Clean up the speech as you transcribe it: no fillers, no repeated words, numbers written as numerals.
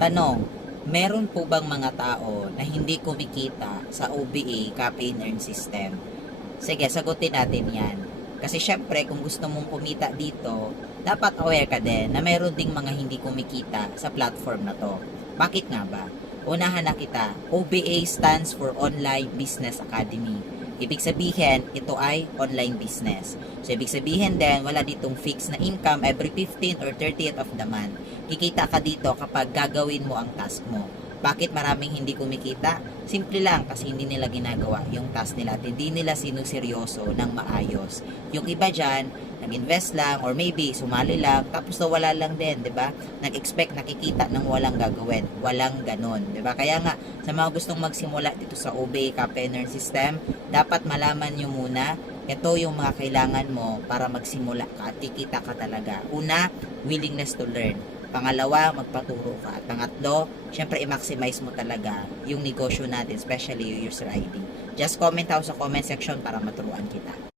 Tanong, meron po bang mga tao na hindi kumikita sa OBA Copy and Earn System? Sige, sagutin natin yan. Kasi syempre, kung gusto mong kumita dito, dapat aware ka din na meron ding mga hindi kumikita sa platform na to. Bakit nga ba? Unahan na kita, OBA stands for Online Business Academy. Ibig sabihin, ito ay online business. So, ibig sabihin din, wala ditong fixed na income every 15th or 30th of the month. Kikita ka dito kapag gagawin mo ang task mo. Bakit maraming hindi kumikita? Simple lang kasi hindi nila ginagawa yung task nila at hindi nila sinuseryoso ng maayos. Yung iba dyan, nag-invest lang or maybe sumali lang tapos nawala lang din, 'di ba? Nag-expect nakikita ng walang gagawin. Walang ganon, 'di ba? Kaya nga sa mga gustong magsimula dito sa OBA Copy and Earn System, dapat malaman nyo muna ito yung mga kailangan mo para magsimula ka at kikita ka talaga. Una, willingness to learn. Pangalawa, magpaturo ka. At pangatlo, syempre i-maximize mo talaga yung negosyo natin, especially yung user ID. Just comment ako sa comment section para maturuan kita.